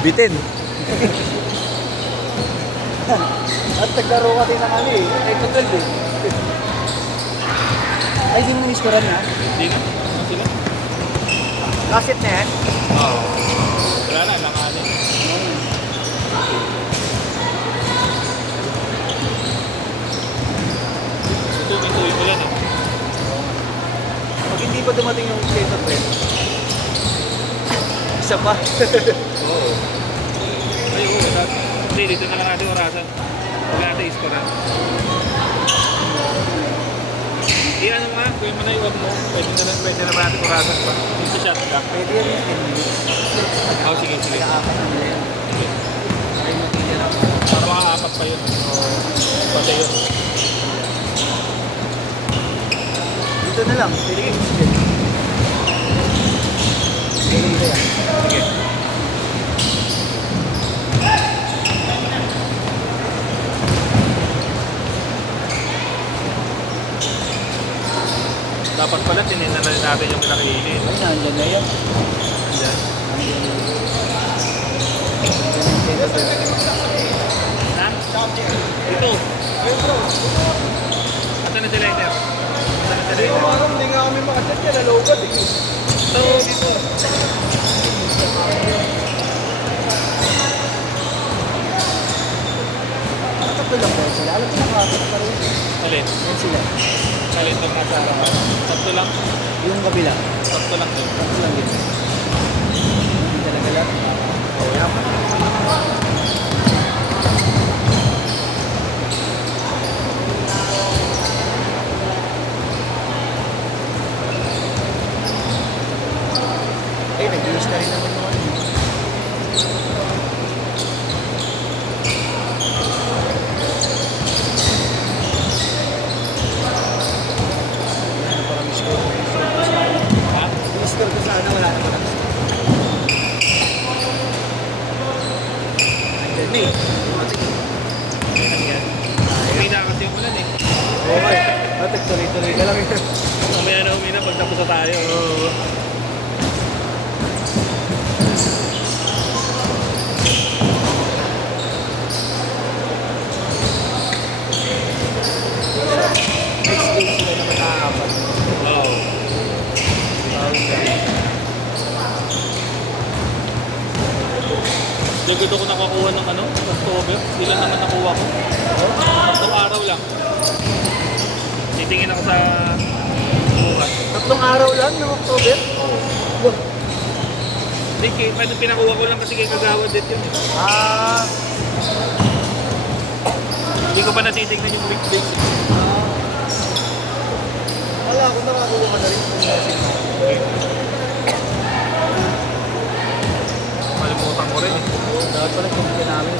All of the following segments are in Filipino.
Bitin. At naglaro ka din ng ano eh. 8 to 12 eh. Ay, di mo na-scorean na? Hindi na. Ano sila? Last hit na yan? Oo. Wala na, langanin. Tutuloy ko yan eh. Pag hindi pa dumating yung 10 to 12. Isa pa. Oo. Ay, oo. Hindi, dito na lang natin orasan. Huwag natin iskoran. Ano nga, kuya mo na iwag mo. Pwede na ba natin orasan pa? Dito shot ka. Pwede yan yung 10 minutes. Oh, sige, sige. Kaya-apat na nila yan. Sige. Ay, matigyan ako. Para makaapat pa yun. Pati yun. Dito na lang. Pwede kayo gusto dyan. Pwede nila yan. Sige. Dapat pala tininan na rin natin yung pinakihilin. Ay, nandyan na yan. Ayan. Ha? Ito. Ito na selector. Ito na selector. Hindi nga kami makachat yan. Nalogad eh. Ito, dito. Tatlo lang ba yan sila? Alam ko nakakot pa rin. Alin? Yan sila. Alin itong nasa harapan. Tatlo lang. Yung kabila. Tatlo lang din. Tatlo lang din. Hindi talaga lang. Oh, yaman. Eh, nag-iis na rin naman yung ano. Ano para miss-score? Ha? Miss-score ko sana, wala naman ako. Andyan eh. Ayan yan. Umina kasi yung ulan eh. Okay. Ba't tuloy-tuloy ka lang eh. Umina na umina pag tapos na tayo. Oo. Next game sila naman nakakapat. Oo. Dito ko nakakuha ng ano, October. Ilan naman nakuha ko? Tatlong araw lang. Titingin ako sa bukas. 3 araw lang ng October? Wah. Hindi, pinakuha ko lang kasi kay Kagawa dito yun. Ah, Hindi ko pa natitignan yung weekdays. wala ako nakakuha ka na rin kung message. Malimutan ko rin eh. Dapat pala kung hindi namin.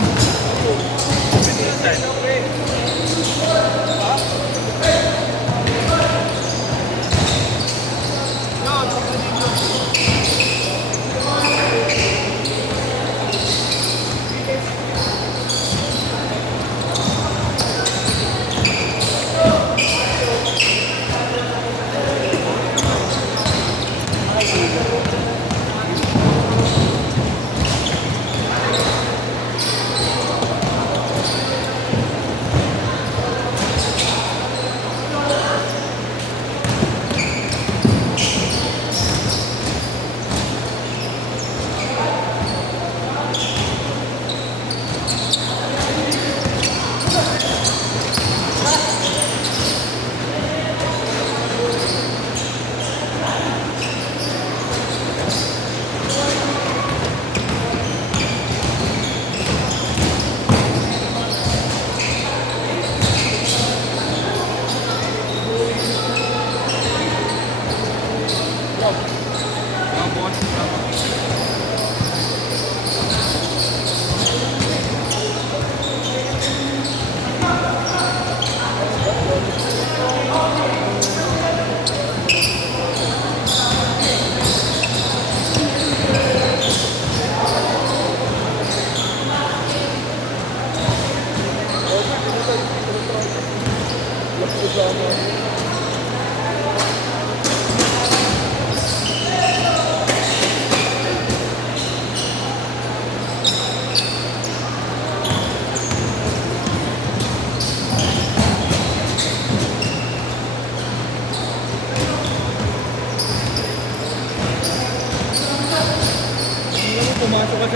pumasok ka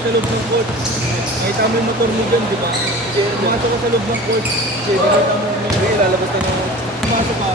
sa loob ng court. Nakita mo yung motor mo dyan, di ba? Pumasok ka sa loob ng court. Nakita mo yung Hindi, lalabas na yung... pumasok ka.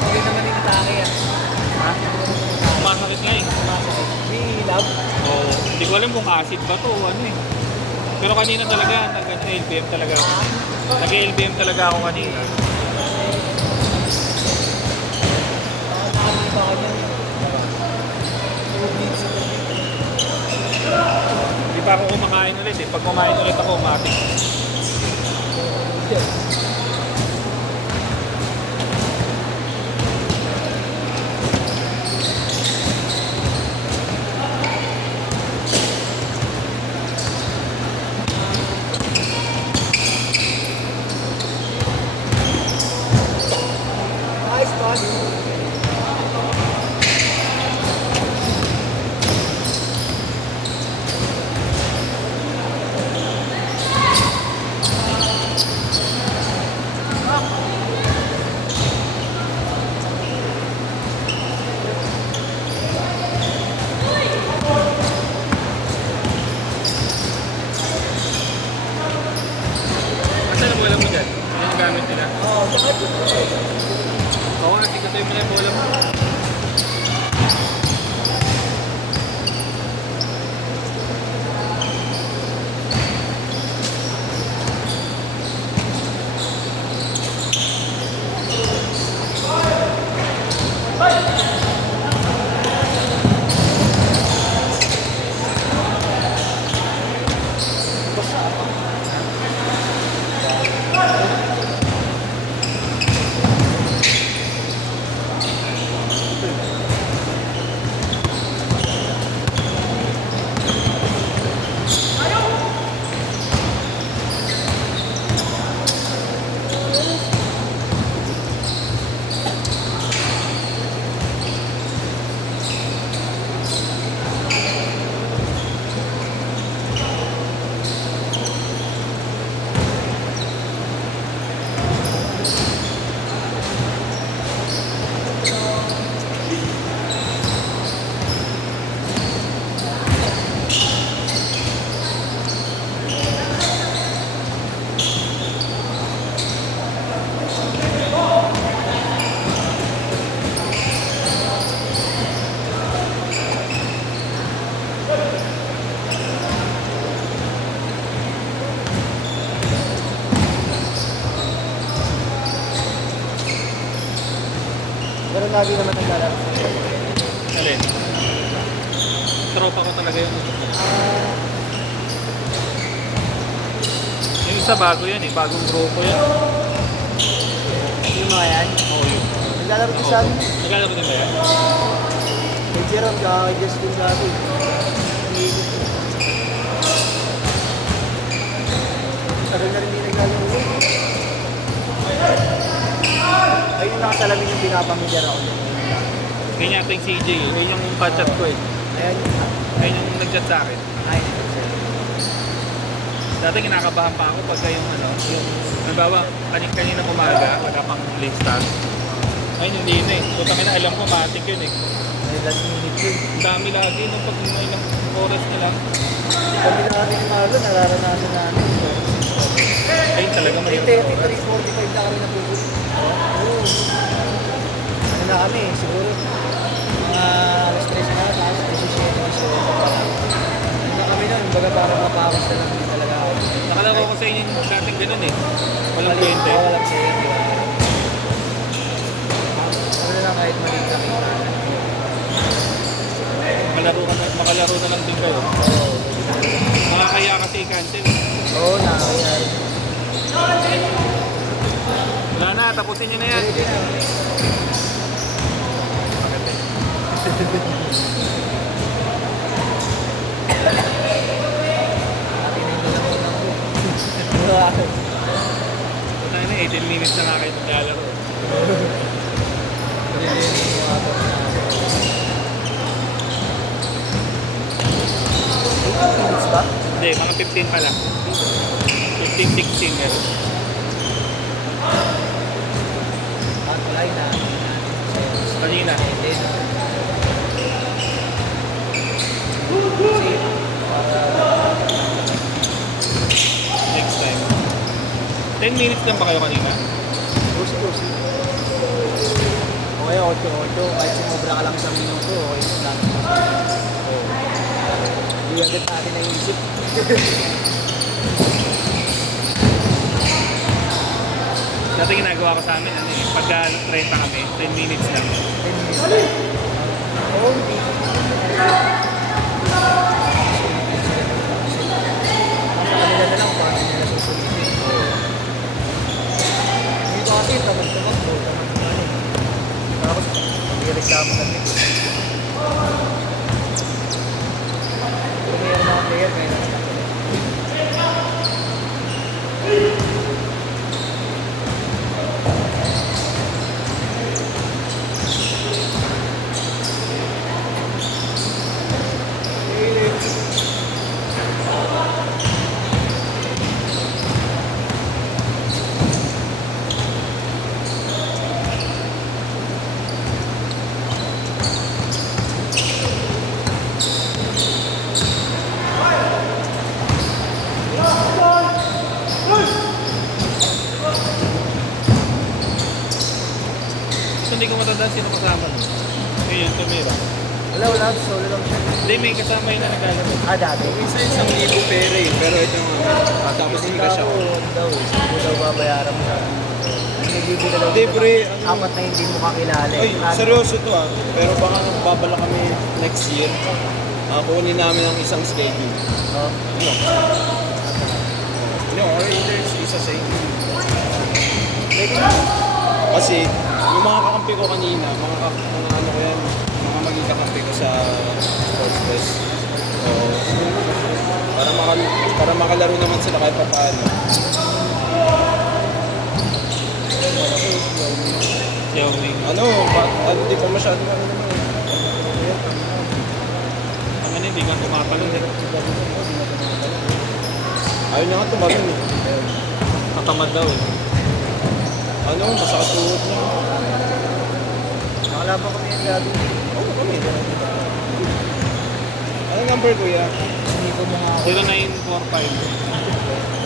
Hindi naman yung atake yan. Ha? Masakit nga eh. May lab. Oo. Hindi ko alam kung acid ba to o ano eh. Pero kanina talaga, nag-LBM talaga ako. Nag-LBM talaga ako kanina. Nakakita ka niyan. Hindi pa ako kumakain ulit eh. Pag kumain ulit ako, umatik. Nice one. Asa na bola mo dyan? Ano yung gamit nila? Oo, bakit? Oo, natigatoy mo na yung bola mo. Ganun lagi naman ang lalaro. Alin? Tropa ko talaga yun. Yung isa bago yan eh. Bagong grupo yan. Yung mga yan. Oo yun. Naglalaro ko siya. Naglalaro din ba yan? Kay Jerome, kay Justin dati. Tagal na rin hindi naglalaro. yung nakasalamin yung pinapamilyar ako. Ganyan yata yung CJ eh. Yun yung kachat ko eh. Ayan yung Ayun yung nag-chat sa akin. ay, Dati kinakabahan pa ako pagka yung ano, yung nagbawa, kanina umaga, pagka pang lista. Ayun hindi na eh. Putang ina, alam ko matik yun eh. may last minute yun. Ang dami lagi nung pag may ilang oras nila. Kami namin ni Marlon, nararanasan namin. Ayun talaga may 3:30, 3:45 na kami napupunta. Oo. Ano na kami, siguro mga alas 3 na lang, alas 17 na so pa lang. Ano na kami nun, baga parang mapawas na lang din talaga ako. Nakalaro ko sa inyo yung dating ganun eh. Walang kwente. Walang kwente. Ano na lang kahit maliit na kita. Makalaro na lang din kayo. Oo. Nakakaya kasi i-cancel. Oo, nakakaya. Wala na, tapusin nyo na yan. Pwede na. Atin na yung lang ako. Putang ina, 18 minutes na nga kayo naglalaro. Minutes ba? Hindi, mga 15 pa lang. 15, 16 meron. Wala na. Kanina. Next time. 10 minutes lang ba kayo kanina? Gusto. Okay, 8-8. Kahit sumobra ka lang isang minuto, okay lang. Hindi agad natin naisip. Dati ginagawa ko sa amin, ano eh, pagka 30 kami, 10 minutes lang. 10 minutes lang. Oo, hindi. Sa kanila na lang, paano nila susulitin. Dito kasi, tamag-tamag po. Tapos, may reklamo na dito. Kung mayroon mga player, mayroon na. So, hindi ko matandaan sino kasama mo. Ngayon, tumira. Wala. Solo lang siya. Hindi, may kasama yun na naglalaro. Dati. Minsan 1,000 pera eh, pero ito nga. Tapos hindi ka siya. Ano daw, hindi daw babayaran mo sa nagbibigay daw. Hindi, pre, Apat na hindi mo kakilala. Ay, seryoso to ah. Pero baka nung babala kami next year, kukunin namin ang isang schedule. Oh. Or either isa sa inyo. Pwede na. Kasi yung mga kakampi ko kanina, mga ano ko yan, mga maging kakampi ko sa sports fest. So, para makalaro naman sila kahit pa paano. Xiaomi. Ano, di pa masyado ano naman. Ang ano, hindi ka tumatalon eh. Ayaw niya nga tumalon eh. Katamad daw eh. Ano, masakit tuhod niya. Nakalaban kami yung gabi. Oo kami. Anong number kuya? Hindi ko mga 0945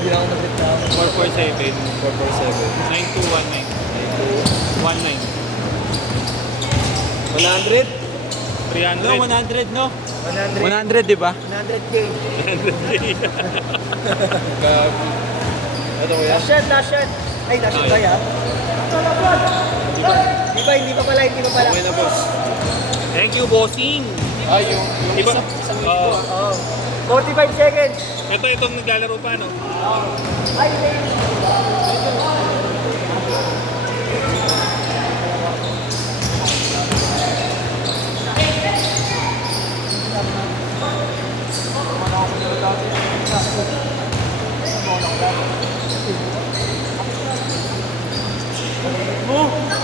hindi ako nagreklamo. 447 447. 9219 19 100? 300. No, 100 no? 100. 100 di ba? 100K. Gabi. Ito kuya? Last shot. Ay, last shot ba yan? Hindi pa pala. Okay na boss. Thank you, bossing. Ay, yung Iba? isang Oo. Oo. 45 seconds. Ito naglalaro pa, no? Ay, wait. Oh!